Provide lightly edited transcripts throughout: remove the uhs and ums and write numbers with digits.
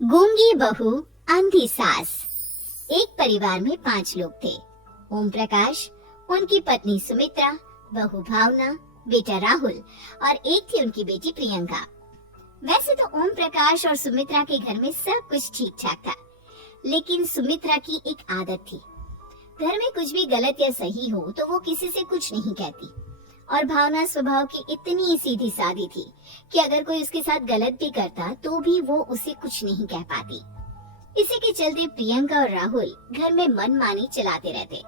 गूंगी बहू, अंधी सास। एक परिवार में 5 लोग थे। ओम प्रकाश, उनकी पत्नी सुमित्रा, बहू भावना, बेटा राहुल और एक थी उनकी बेटी प्रियंका। वैसे तो ओम प्रकाश और सुमित्रा के घर में सब कुछ ठीक ठाक था, लेकिन सुमित्रा की एक आदत थी। घर में कुछ भी गलत या सही हो तो वो किसी से कुछ नहीं कहती। और भावना स्वभाव की इतनी सीधी सादी थी कि अगर कोई उसके साथ गलत भी करता तो भी वो उसे कुछ नहीं कह पाती। इसी के चलते प्रियंका और राहुल घर में मनमानी चलाते रहते,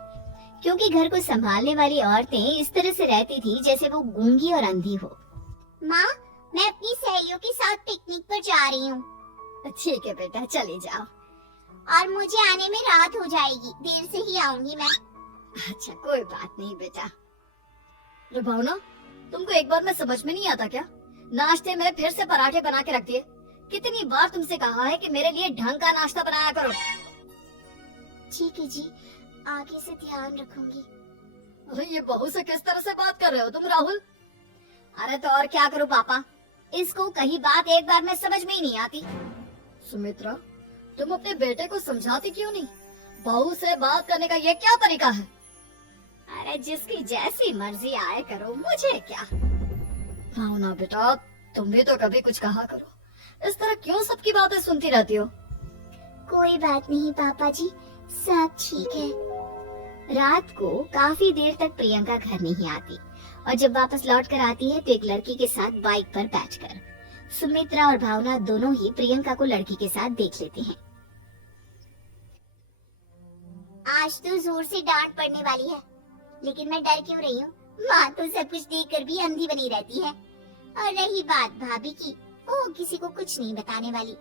क्योंकि घर को संभालने वाली औरतें इस तरह से रहती थी जैसे वो गूंगी और अंधी हो। माँ, मैं अपनी सहेलियों के साथ पिकनिक पर जा रही हूँ। ठीक है बेटा, चले जाओ। और मुझे आने में रात हो जाएगी, देर से ही आऊंगी मैं। अच्छा, कोई बात नहीं बेटा। अरे भावना, तुमको एक बार में समझ में नहीं आता क्या? नाश्ते में फिर से पराठे बना के रख दिए। कितनी बार तुमसे कहा है कि मेरे लिए ढंग का नाश्ता बनाया करो। ठीक है जी, आगे से ध्यान रखूंगी। अरे ये बहू से किस तरह से बात कर रहे हो तुम राहुल? अरे तो और क्या करूं पापा, इसको कही बात एक बार में समझ में ही नहीं आती। सुमित्रा, तुम अपने बेटे को समझाती क्यों नहीं? बहू से बात करने का ये क्या तरीका है? अरे जिसकी जैसी मर्जी आए करो, मुझे क्या। भावना बेटा, तुम भी तो कभी कुछ कहा करो। इस तरह क्यों सबकी बातें सुनती रहती हो? कोई बात नहीं पापा जी, सब ठीक है। रात को काफी देर तक प्रियंका घर नहीं आती और जब वापस लौट कर आती है तो एक लड़की के साथ बाइक पर बैठकर सुमित्रा और भावना दोनों ही प्रियंका को लड़की के साथ देख लेते हैं। आज तो जोर से डांट पड़ने वाली है, लेकिन मैं डर क्यों रही हूँ? माँ तो सब कुछ देखकर भी अंधी बनी रहती है। और रही बात भाभी की, वो किसी को कुछ नहीं बताने वाली।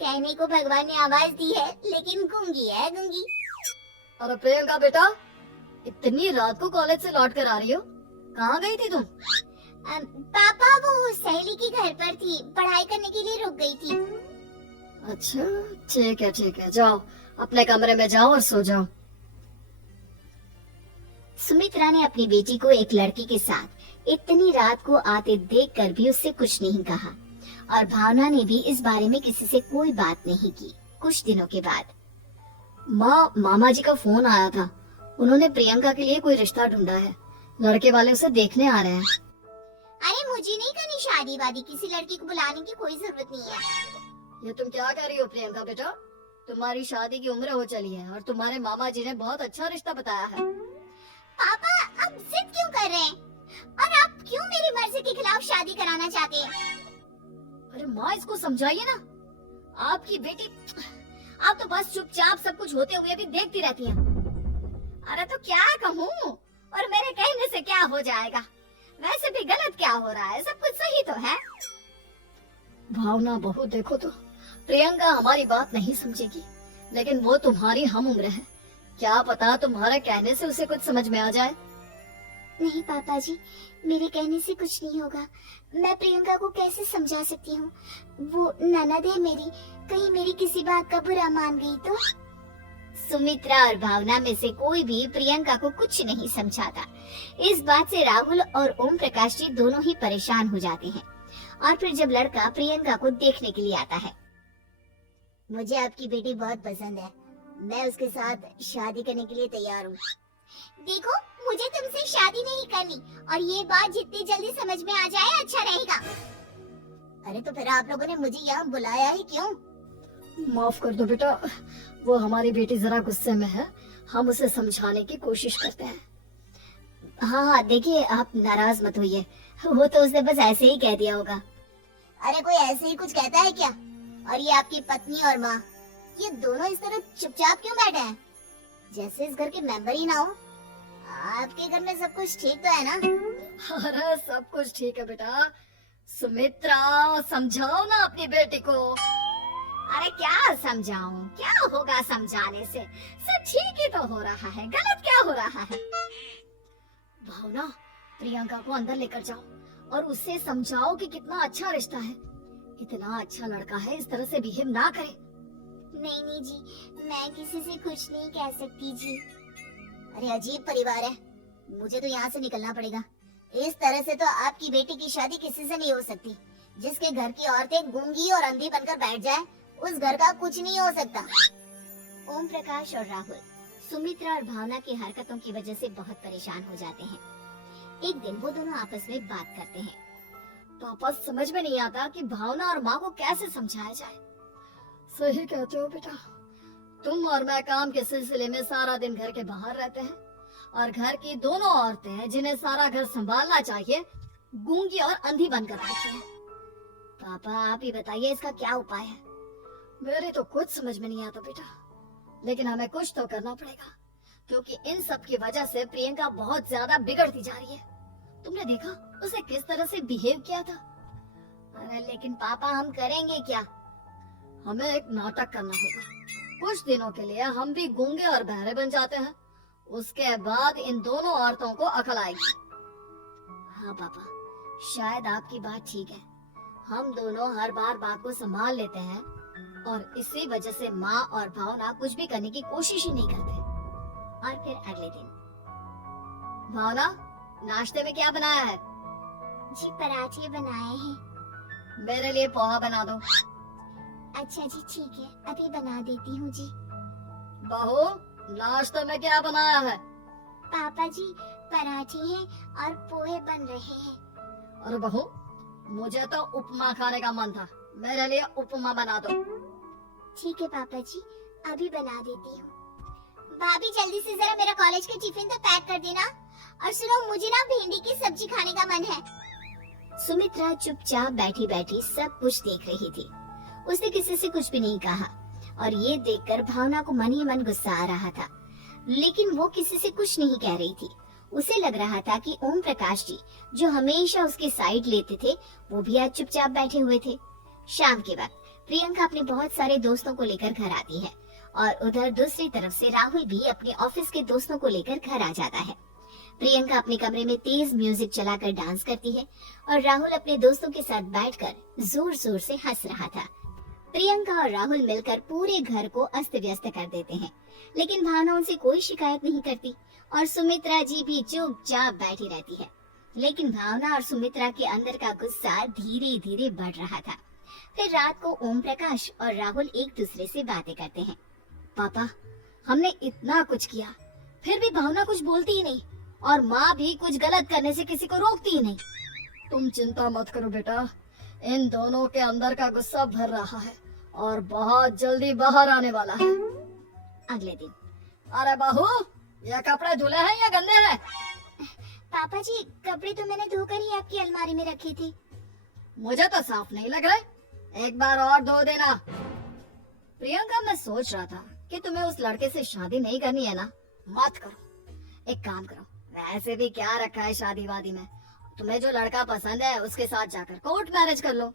कहने को भगवान ने आवाज दी है, लेकिन गूंगी है गूंगी। अरे प्रियंका बेटा, इतनी रात को कॉलेज से लौट कर आ रही हो? कहाँ गई थी तुम? पापा, वो सहेली के घर पर थी, पढ़ाई करने के लिए रुक गई थी। अच्छा ठीक है, जाओ अपने कमरे में जाओ और सो जाओ। सुमित्रा ने अपनी बेटी को एक लड़की के साथ इतनी रात को आते देखकर भी उससे कुछ नहीं कहा और भावना ने भी इस बारे में किसी से कोई बात नहीं की। कुछ दिनों के बाद मामा जी का फोन आया था। उन्होंने प्रियंका के लिए कोई रिश्ता ढूंढा है। लड़के वाले उसे देखने आ रहे हैं। अरे मुझे नहीं करनी शादी वादी, किसी लड़की को बुलाने की कोई जरूरत नहीं है। ये तुम क्या कह रही हो प्रियंका बेटा? तुम्हारी शादी की उम्र हो चली है और तुम्हारे मामा जी ने बहुत अच्छा रिश्ता बताया है। पापा, आप जिद क्यों कर रहे हैं? और आप क्यों मेरी मर्जी के खिलाफ शादी कराना चाहते हैं? अरे माँ, इसको समझाइए ना। आपकी बेटी, आप तो बस चुपचाप सब कुछ होते हुए भी देखती रहती हैं। अरे तो क्या कहूँ, और मेरे कहने से क्या हो जाएगा? वैसे भी गलत क्या हो रहा है, सब कुछ सही तो है। भावना बहू, देखो तो प्रियंका हमारी बात नहीं समझेगी, लेकिन वो तुम्हारी हम उम्र है। क्या पता तुम्हारे कहने से उसे कुछ समझ में आ जाए। नहीं पापा जी, मेरे कहने से कुछ नहीं होगा। मैं प्रियंका को कैसे समझा सकती हूँ? वो ननद है मेरी, कहीं मेरी किसी बात का बुरा मान गई तो? सुमित्रा और भावना में से कोई भी प्रियंका को कुछ नहीं समझाता। इस बात से राहुल और ओम प्रकाश जी दोनों ही परेशान हो जाते हैं। और फिर जब लड़का प्रियंका को देखने के लिए आता है, मुझे आपकी बेटी बहुत पसंद है, मैं उसके साथ शादी करने के लिए तैयार हूँ। देखो, मुझे तुमसे शादी नहीं करनी, और ये बात जितनी जल्दी समझ में आ जाए अच्छा रहेगा। अरे तो फिर आप लोगों ने मुझे यहाँ बुलाया है क्यों? माफ कर दो बेटा, वो हमारी बेटी जरा गुस्से में है। हम उसे समझाने की कोशिश करते हैं। हाँ देखिए, आप नाराज मत होइए, वो तो उसने बस ऐसे ही कह दिया होगा। अरे कोई ऐसे ही कुछ कहता है क्या? और ये आपकी पत्नी और माँ, ये दोनों इस तरह चुपचाप क्यों बैठे हैं, जैसे इस घर के मेंबर ही ना हो? आपके घर में सब कुछ ठीक तो है ना? अरे सब कुछ ठीक है बेटा। सुमित्रा, समझाओ ना अपनी बेटी को। अरे क्या समझाऊं, क्या होगा समझाने से? सब ठीक ही तो हो रहा है, गलत क्या हो रहा है? भावना, प्रियंका को अंदर लेकर जाओ और उससे समझाओ कि कितना अच्छा रिश्ता है। इतना अच्छा लड़का है, इस तरह से बिहेव ना करे। नहीं जी, मैं किसी से कुछ नहीं कह सकती जी। अरे अजीब परिवार है, मुझे तो यहाँ से निकलना पड़ेगा। इस तरह से तो आपकी बेटी की शादी किसी से नहीं हो सकती। जिसके घर की औरतें गूंगी और अंधी बनकर बैठ जाए, उस घर का कुछ नहीं हो सकता। ओम प्रकाश और राहुल सुमित्रा और भावना की हरकतों की वजह से बहुत परेशान हो जाते हैं। एक दिन वो दोनों आपस में बात करते हैं। पापा समझ में नहीं आता कि भावना और माँ को कैसे समझाया जाए। सही कहते हो बेटा, तुम और मैं काम के सिलसिले में सारा दिन घर के बाहर रहते हैं और घर की दोनों औरतें जिन्हें सारा घर संभालना चाहिए गूंगी और अंधी बनकर बैठी हैं। पापा आप ही बताइए इसका क्या उपाय है। मेरे तो कुछ समझ में नहीं आता बेटा, लेकिन हमें कुछ तो करना पड़ेगा क्योंकि इन सब की वजह से प्रियंका बहुत ज्यादा बिगड़ती जा रही है। तुमने देखा उसे किस तरह से बिहेव किया था। अरे लेकिन पापा हम करेंगे क्या। हमें एक नाटक करना होगा। कुछ दिनों के लिए हम भी गूंगे और बहरे बन जाते हैं, उसके बाद इन दोनों औरतों को अकल आएगी। हाँ पापा शायद आपकी बात ठीक है। हम दोनों हर बार बात को संभाल लेते हैं और इसी वजह से माँ और भावना कुछ भी करने की कोशिश ही नहीं करते। और फिर अगले दिन, भावना नाश्ते में क्या बनाया है? जी पराठे बनाए हैं। मेरे लिए पोहा बना दो। अच्छा जी ठीक है, अभी बना देती हूँ जी। बहू नाश्ते में क्या बनाया है? पापा जी पराठे हैं और पोहे बन रहे हैं। अरे बहू मुझे तो उपमा खाने का मन था, मेरे लिए उपमा बना दो। ठीक है पापा जी, अभी बना देती हूँ। भाभी जल्दी से जरा मेरा कॉलेज का टिफिन तो पैक कर देना। और सुनो मुझे ना भिंडी की सब्जी खाने का मन है। सुमित्रा चुपचाप बैठी बैठी सब कुछ देख रही थी। उसने किसी से कुछ भी नहीं कहा और ये देखकर भावना को मन ही मन गुस्सा आ रहा था, लेकिन वो किसी से कुछ नहीं कह रही थी। उसे लग रहा था कि ओम प्रकाश जी जो हमेशा उसकी साइड लेते थे वो भी आज चुपचाप बैठे हुए थे। शाम के वक्त प्रियंका अपने बहुत सारे दोस्तों को लेकर घर आती है और उधर दूसरी तरफ से राहुल भी अपने ऑफिस के दोस्तों को लेकर घर आ जाता है। प्रियंका अपने कमरे में तेज म्यूजिक चलाकर डांस करती है और राहुल अपने दोस्तों के साथ बैठकर जोर जोर से हंस रहा था। प्रियंका और राहुल मिलकर पूरे घर को अस्त व्यस्त कर देते हैं, लेकिन भावना उनसे कोई शिकायत नहीं करती और सुमित्रा जी भी चुपचाप बैठी रहती है। लेकिन भावना और सुमित्रा के अंदर का गुस्सा धीरे धीरे बढ़ रहा था। फिर रात को ओम प्रकाश और राहुल एक दूसरे से बातें करते हैं। पापा हमने इतना कुछ किया फिर भी भावना कुछ बोलती ही नहीं और माँ भी कुछ गलत करने से किसी को रोकती ही नहीं। तुम चिंता मत करो बेटा, इन दोनों के अंदर का गुस्सा भर रहा है और बहुत जल्दी बाहर आने वाला है। अगले दिन, अरे बहू ये कपड़े धुले हैं या गंदे हैं? पापा जी कपड़े तो मैंने धोकर ही आपकी अलमारी में रखे थे। मुझे तो साफ नहीं लग रहे, एक बार और धो देना। प्रियंका मैं सोच रहा था कि तुम्हें उस लड़के से शादी नहीं करनी है ना, मत करो। एक काम करो, वैसे भी क्या रखा है शादी वादी में, तुम्हें जो लड़का पसंद है उसके साथ जाकर कोर्ट मैरिज कर लो।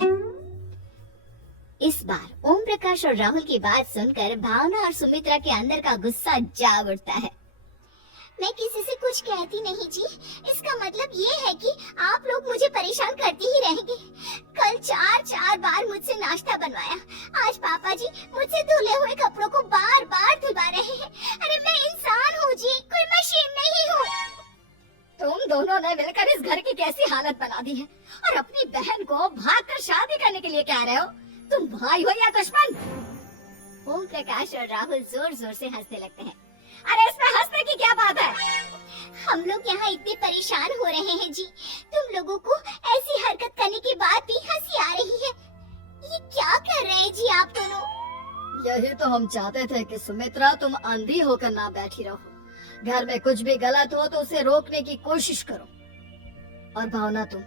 इस बार ओम प्रकाश और राहुल की बात सुनकर भावना और सुमित्रा के अंदर का गुस्सा जाग उठता है। मैं किसी से कुछ कहती नहीं जी, इसका मतलब ये है कि आप लोग मुझे परेशान करते ही रहेंगे। कल चार बार मुझसे नाश्ता बनवाया, आज पापा जी मुझसे धुले हुए कपड़ों को बार बार धुलवा रहे हैं। अरे मैं इंसान हूँ जी, कोई मशीन नहीं हूँ। तुम दोनों ने मिलकर इस घर की कैसी हालत बना दी है और अपनी बहन को भागकर शादी करने के लिए कह रहे हो। तुम भाई हो या दुश्मन? ओम प्रकाश और राहुल जोर जोर से हंसने लगते हैं। अरे इसमें हंसने की क्या बात है? हम लोग यहाँ इतने परेशान हो रहे हैं जी, तुम लोगों को ऐसी हरकत करने के बाद भी हंसी आ रही है। ये क्या कर रहे हैं जी आप दोनों? यही तो हम चाहते थे कि सुमित्रा तुम अंधी होकर ना बैठी रहो। घर में कुछ भी गलत हो तो उसे रोकने की कोशिश करो। और भावना तुम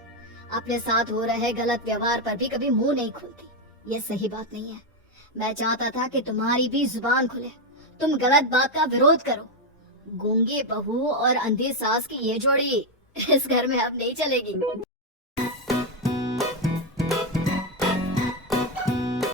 अपने साथ हो रहे गलत व्यवहार पर भी कभी मुंह नहीं खोलती। ये सही बात नहीं है। मैं चाहता था कि तुम्हारी भी जुबान खुले, तुम गलत बात का विरोध करो। गूंगी बहू और अंधी सास की ये जोड़ी इस घर में अब नहीं चलेगी।